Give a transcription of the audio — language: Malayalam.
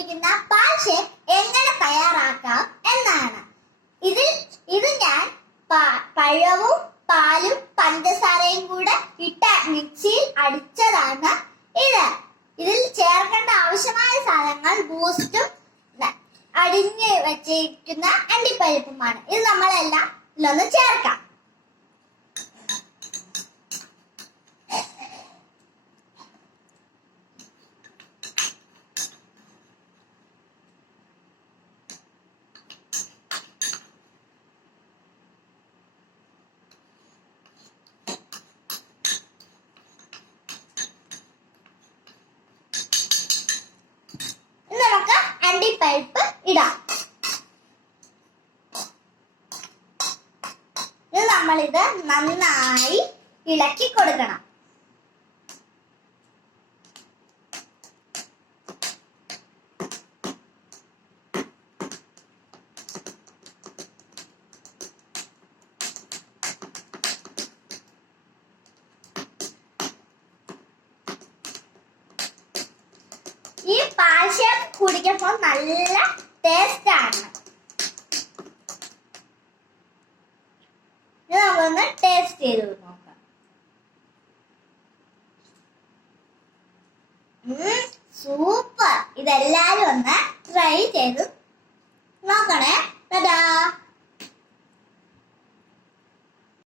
ചെയ്തിരിക്കുന്ന പാൽ ഷേക്ക് എങ്ങനെ തയ്യാറാക്കാം എന്നാണ്. ഇത് ഞാൻ പഴവും പാലും പഞ്ചസാരയും കൂടെ ഇട്ട മിക്സിയിൽ അടിച്ചതാണ്. ഇതിൽ ചേർക്കേണ്ട ആവശ്യമായ സാധനങ്ങൾ ബൂസ്റ്റും അടിഞ്ഞ് വെച്ചിരിക്കുന്ന അണ്ടിപ്പരിപ്പുമാണ്. ഇത് നമ്മളെല്ലാം ഇതിലൊന്ന് ചേർക്കാം. നമുക്ക് അണ്ടിപ്പരിപ്പ് ഇടാം. നമ്മളിത് നന്നായി ഇളക്കി കൊടുക്കണം. ഈ പാൽ ഷേക്ക് കുടിക്കുമ്പോൾ നല്ല ടേസ്റ്റ് ആണ്. ഇത് നമുക്കൊന്ന് ടേസ്റ്റ് ചെയ്ത് നോക്കാം. സൂപ്പർ! ഇതെല്ലാരും ഒന്ന് ട്രൈ ചെയ്ത് നോക്കണേ. ടാറ്റാ.